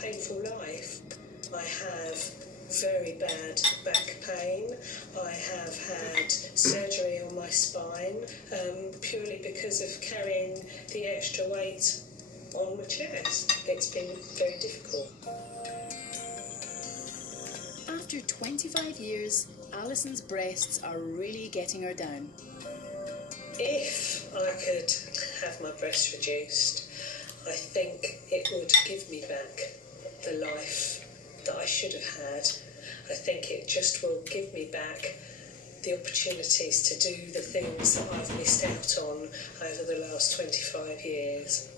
painful life. I have very bad back pain. I have had surgery on my spine purely because of carrying the extra weight on my chest. It's been very difficult. After 25 years, Alison's breasts are really getting her down. If I could have my breasts reduced, I think it would give me back the life that I should have had. I think it just will give me back the opportunities to do the things that I've missed out on over the last 25 years.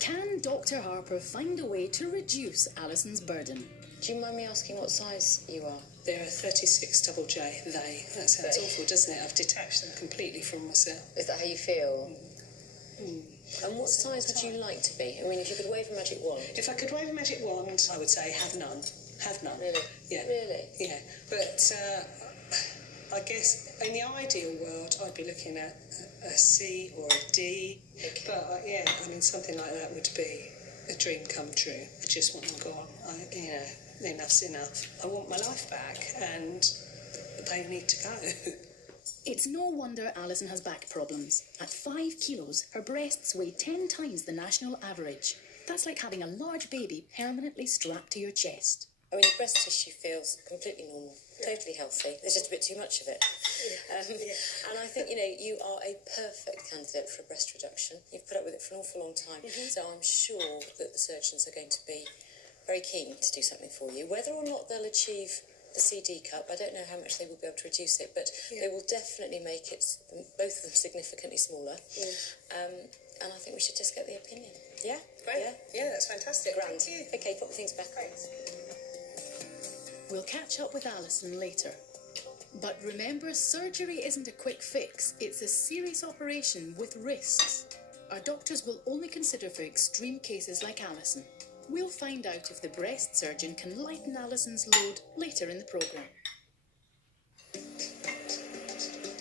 Can Dr. Harper find a way to reduce Alison's burden? Do you mind me asking what size you are? They're a 36 double J, they. That sounds awful, doesn't it? I've detached them completely from myself. Is that how you feel? And what size would you like to be? I mean, if you could wave a magic wand. If I could wave a magic wand, I would say have none. Have none. Really? Yeah. Really? Yeah. But I guess in the ideal world, I'd be looking at a C or a D. Okay. But yeah, I mean, something like that would be a dream come true. I just want them gone. Enough's enough. I want my life back, and they need to go. It's no wonder Alison has back problems. At 5 kilos, her breasts weigh 10 times the national average. That's like having a large baby permanently strapped to your chest. I mean, your breast tissue feels completely normal, totally healthy. There's just a bit too much of it. And I think, you are a perfect candidate for a breast reduction. You've put up with it for an awful long time. So I'm sure that the surgeons are going to be very keen to do something for you. Whether or not they'll achieve the CD cup, I don't know how much they will be able to reduce it, but they will definitely make it, both of them, significantly smaller. And I think we should just get the opinion. Yeah? Great. Yeah, that's fantastic. Grand. Thank you. Okay, put things back. Great. We'll catch up with Alison later. But remember, surgery isn't a quick fix. It's a serious operation with risks. Our doctors will only consider for extreme cases like Alison. We'll find out if the breast surgeon can lighten Alison's load later in the programme.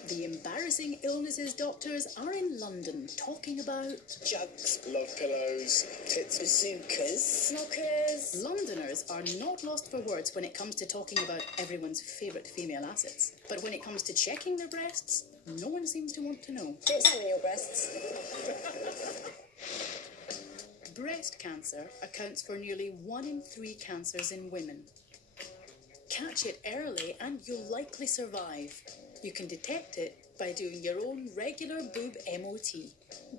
The embarrassing illnesses doctors are in London talking about jugs, love pillows, tits, bazookas, Smockers. Londoners are not lost for words when it comes to talking about everyone's favourite female assets. But when it comes to checking their breasts, no one seems to want to know. Do you examine your breasts? Breast cancer accounts for nearly 1 in 3 cancers in women. Catch it early and you'll likely survive. You can detect it by doing your own regular boob MOT.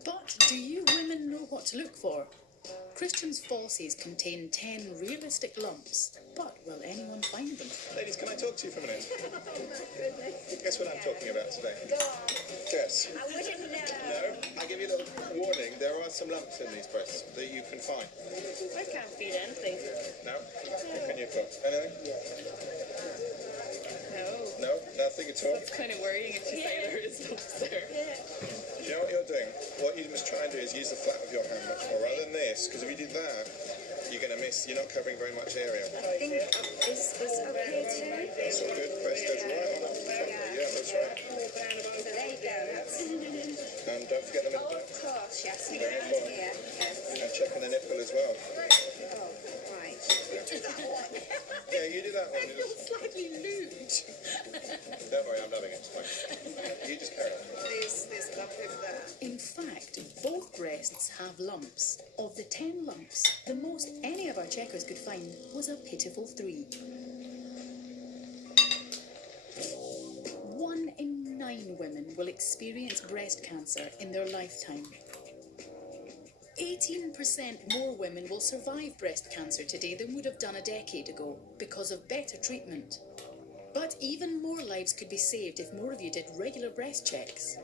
But do you women know what to look for? Christian's falsies contain 10 realistic lumps, but will anyone find them? Ladies, can I talk to you for a minute? Guess what I'm talking about today? Go on. Guess. I wouldn't know. No? I'll give you a little warning. There are some lumps in these breasts that you can find. I can't feel anything. No? What can you put? Anything? No. No? Nothing at all? It's kind of worrying if you say there is lumps there. Yeah. Do you know what you're doing? What you must try and do is use the flat of your hand much more rather than this, because if you do that, you're going to miss, you're not covering very much area. I think is up here too. That's all good. Press goes right on up to the front. Yeah, that's right. So there you go. And don't forget the nipple. Of course, yes. The nipple. Here. Yes. And checking the nipple as well. Oh, right. Yeah, you do that one. Slightly lewd. Don't worry, I'm loving it. It's fine. You just carry on. There's lump over there. In fact, both breasts have lumps. Of the 10 lumps, the most any of our checkers could find was a pitiful 3. 1 in 9 women will experience breast cancer in their lifetime. 18% more women will survive breast cancer today than would have done a decade ago because of better treatment. But even more lives could be saved if more of you did regular breast checks.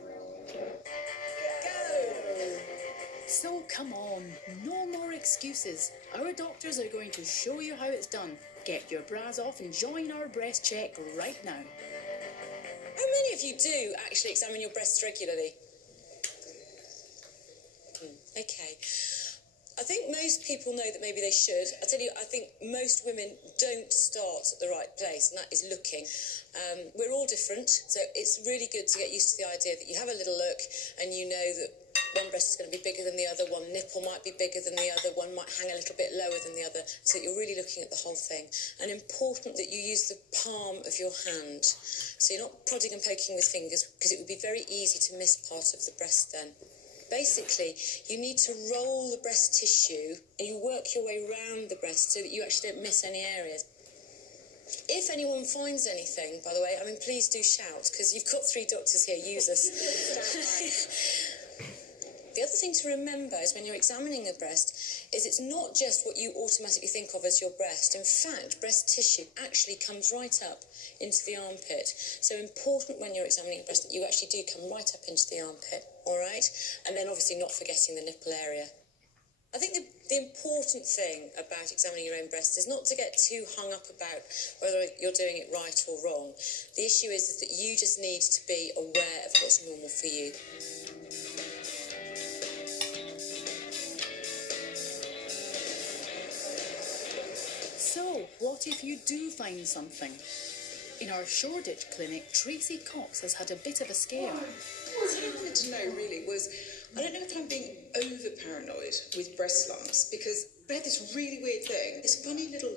So come on, no more excuses. Our doctors are going to show you how it's done. Get your bras off and join our breast check right now. How many of you do actually examine your breasts regularly? Okay. I think most people know that maybe they should. I tell you, I think most women don't start at the right place, and that is looking. We're all different, so it's really good to get used to the idea that you have a little look and you know that one breast is going to be bigger than the other, one nipple might be bigger than the other, one might hang a little bit lower than the other, so that you're really looking at the whole thing. And important that you use the palm of your hand, so you're not prodding and poking with fingers, because it would be very easy to miss part of the breast then. Basically, you need to roll the breast tissue and you work your way round the breast so that you actually don't miss any areas. If anyone finds anything, by the way, I mean, please do shout, because you've got 3 doctors here, use us. The other thing to remember is when you're examining a breast is it's not just what you automatically think of as your breast. In fact, breast tissue actually comes right up into the armpit. So important when you're examining a breast that you actually do come right up into the armpit, all right? And then obviously not forgetting the nipple area. I think the important thing about examining your own breast is not to get too hung up about whether you're doing it right or wrong. The issue is that you just need to be aware of what's normal for you. So, what if you do find something? In our Shoreditch clinic, Tracy Cox has had a bit of a scare. What I wanted to know really was, I don't know if I'm being over-paranoid with breast lumps, because I had this really weird thing, this funny little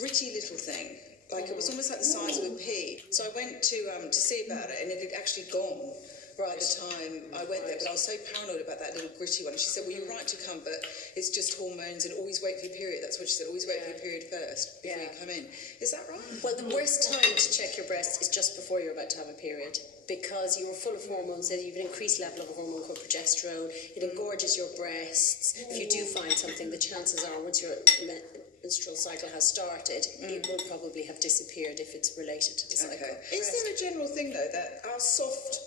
gritty little thing, like it was almost like the size of a pea. So I went to see about it, and it had actually gone by the time I went there, but I was so paranoid about that little gritty one. She said, well, you're right to come, but it's just hormones, and always wait for your period. That's what she said, always wait for your period first before you come in. Is that right? Well, the worst time to check your breast is just before you're about to have a period, because you're full of hormones, you have an increased level of a hormone called progesterone. It engorges your breasts. If you do find something, the chances are once your menstrual cycle has started, it will probably have disappeared if it's related to the cycle. Okay. Is there a general thing, though, that our soft,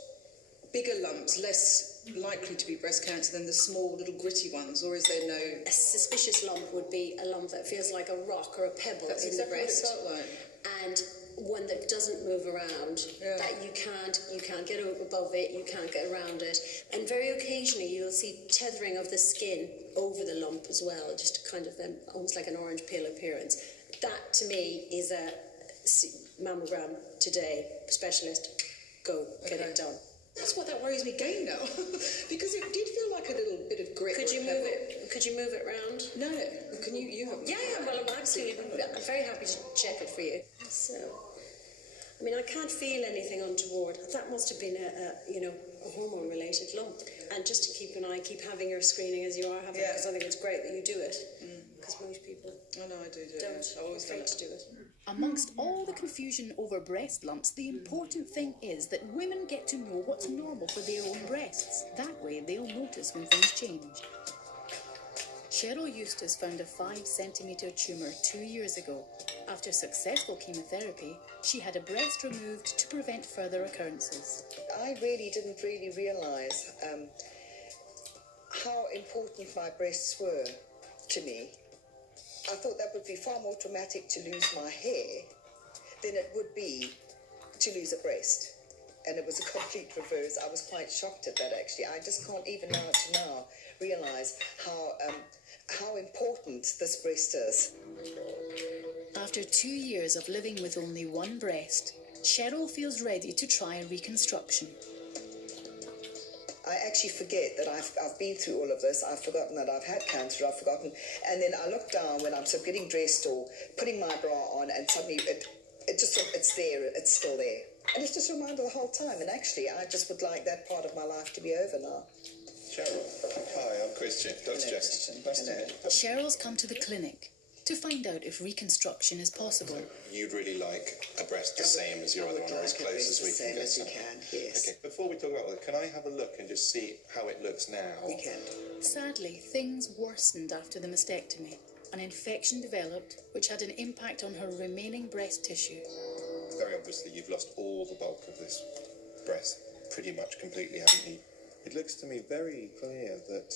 bigger lumps less likely to be breast cancer than the small little gritty ones, or is there no? A suspicious lump would be a lump that feels like a rock or a pebble That's in exactly the breast, what it felt like. and one that doesn't move around, that you can't get above it, you can't get around it, and very occasionally you'll see tethering of the skin over the lump as well, just kind of almost like an orange peel appearance. That to me is a mammogram today, specialist, go get it done. That's what that worries me again now, because it did feel like a little bit of grit. Could you move it? Could you move it round? No. Can you? You have. Yeah. Well, I'm absolutely. I'm very happy to check it for you. So, I mean, I can't feel anything untoward. That must have been a hormone-related lump. And just to keep an eye, keep having your screening as you are having, because I think it's great that you do it. Because most people I know I do. don't. I always afraid done to do it. Amongst all the confusion over breast lumps, the important thing is that women get to know what's normal for their own breasts. That way they'll notice when things change. Cheryl Eustace found a 5-centimetre tumour 2 years ago. After successful chemotherapy, she had a breast removed to prevent further occurrences. I really didn't realise how important my breasts were to me. I thought that would be far more traumatic to lose my hair than it would be to lose a breast. And it was a complete reverse. I was quite shocked at that, actually. I just can't even now realise how important this breast is. After 2 years of living with only one breast, Cheryl feels ready to try a reconstruction. I actually forget that I've been through all of this. I've forgotten that I've had cancer. I've forgotten. And then I look down when I'm sort of getting dressed or putting my bra on, and suddenly it's there. It's still there. And it's just a reminder the whole time. And actually, I just would like that part of my life to be over now. Cheryl. Hi, I'm Christian. Dr. Justin. Nice to meet you. Cheryl's come to the clinic to find out if reconstruction is possible. You'd really like a breast the same as your other one, as close as we can get. As you can, yes. Okay, before we talk about that, can I have a look and just see how it looks now? You can. Sadly, things worsened after the mastectomy. An infection developed, which had an impact on her remaining breast tissue. Very obviously, you've lost all the bulk of this breast, pretty much completely, haven't you? It looks to me very clear that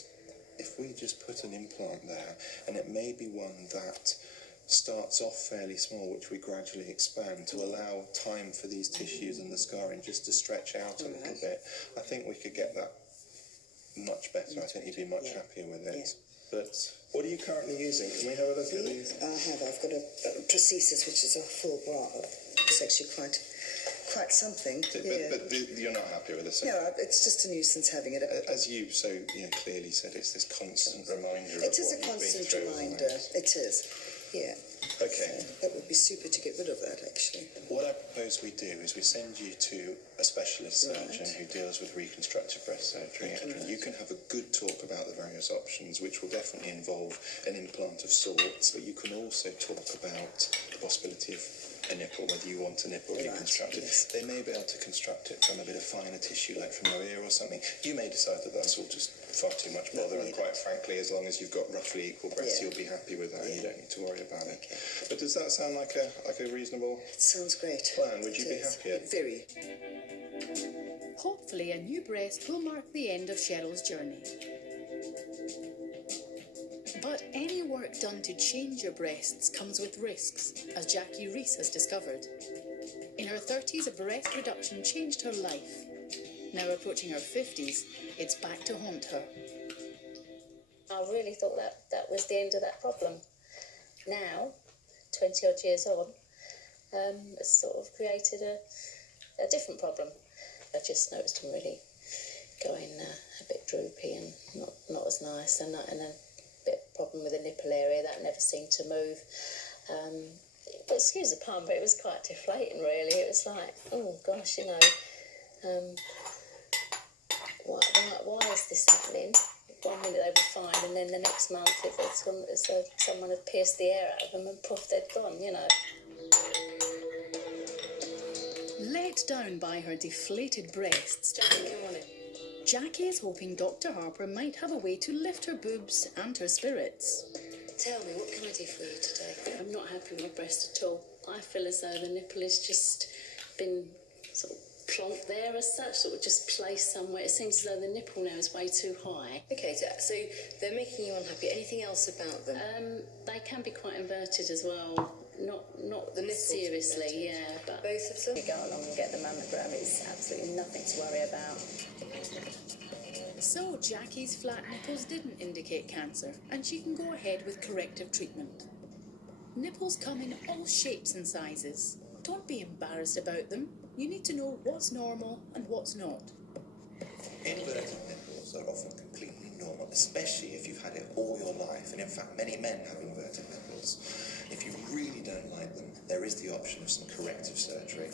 if we just put an implant there, and it may be one that starts off fairly small, which we gradually expand to allow time for these tissues and the scarring just to stretch out a little bit, I think we could get that much better. I think you'd be much happier with it. Yeah. But what are you currently using? Can we have a look at these? I've got a prosthesis, which is a full bra. is actually quite something. But you're not happy with this? No, it's just a nuisance having it. As you so clearly said, it's this constant reminder. It is a constant reminder. It is. Yeah. Okay. So that would be super to get rid of that, actually. What I propose we do is we send you to a specialist surgeon who deals with reconstructive breast surgery, and you can have a good talk about the various options, which will definitely involve an implant of sorts, but you can also talk about the possibility of a nipple, whether you want a nipple reconstructed. Yes. They may be able to construct it from a bit of finer tissue, like from your ear or something. You may decide that that's all just far too much bother, and quite frankly, as long as you've got roughly equal breasts, you'll be happy with that, and you don't need to worry about it. But does that sound like a reasonable It sounds great. plan? Would you be happier? Very. Hopefully, a new breast will mark the end of Cheryl's journey. But any work done to change your breasts comes with risks, as Jackie Reese has discovered. In her 30s, a breast reduction changed her life. Now approaching her 50s, it's back to haunt her. I really thought that was the end of that problem. Now, 20 odd years on, it's sort of created a different problem. I just noticed him really going a bit droopy and not as nice, and a bit problem with the nipple area that never seemed to move. But excuse the pun, but it was quite deflating, really. It was like, oh gosh, why is this happening? 1 minute they were fine, and then the next month it's though someone had pierced the air out of them and poof, they'd gone, Let down by her deflated breasts, Jackie, come on in. Jackie is hoping Dr. Harper might have a way to lift her boobs and her spirits. Tell me, what can I do for you today? I'm not happy with my breast at all. I feel as though the nipple has just been sort of plonked there as such, sort of just placed somewhere. It seems as though the nipple now is way too high. Okay, so they're making you unhappy. Anything else about them? They can be quite inverted as well. Not The nipples seriously, inverted? yeah, but Both of them? You go along and get the mammogram, it's absolutely nothing to worry about. So Jackie's flat nipples didn't indicate cancer, and she can go ahead with corrective treatment. Nipples come in all shapes and sizes. Don't be embarrassed about them. You need to know what's normal and what's not. Inverted nipples are often completely normal, especially if you've had it all your life, and in fact many men have inverted nipples. If you really don't like them, there is the option of some corrective surgery.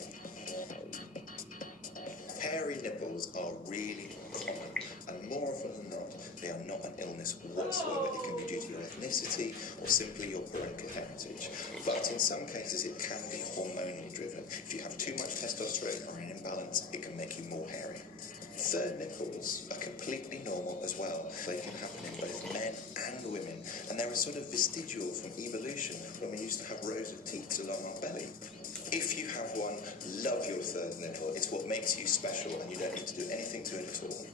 Hairy nipples are really common, and more often than not, they are not an illness whatsoever. It can be due to your ethnicity or simply your parental heritage. But in some cases, it can be hormonally driven. If you have too much testosterone or an imbalance, it can make you more hairy. Third nipples are completely normal as well. They can happen in both men and women, and they're a sort of vestigial from evolution when we used to have rows of teats along our belly. If you have one, love your third nipple. It's what makes you special, and you don't need to do anything to it at all.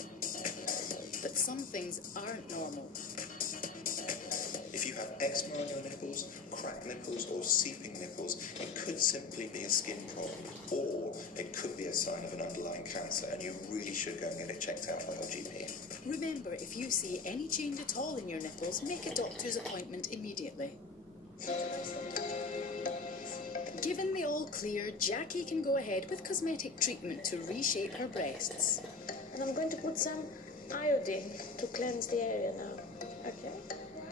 But some things aren't normal. If you have eczema on your nipples, cracked nipples, or seeping nipples, it could simply be a skin problem, or it could be a sign of an underlying cancer, and you really should go and get it checked out by your GP. Remember, if you see any change at all in your nipples, make a doctor's appointment immediately. Given the all clear, Jackie can go ahead with cosmetic treatment to reshape her breasts. And I'm going to put some iodine to cleanse the area now. Okay?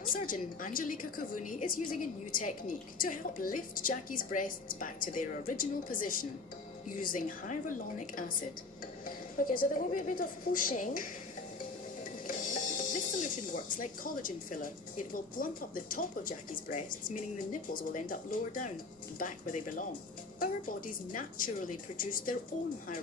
Surgeon Angelika Kavuni is using a new technique to help lift Jackie's breasts back to their original position, using hyaluronic acid. Okay, so there will be a bit of pushing. This solution works like collagen filler. It will plump up the top of Jackie's breasts, meaning the nipples will end up lower down, back where they belong. Our bodies naturally produce their own hyaluronic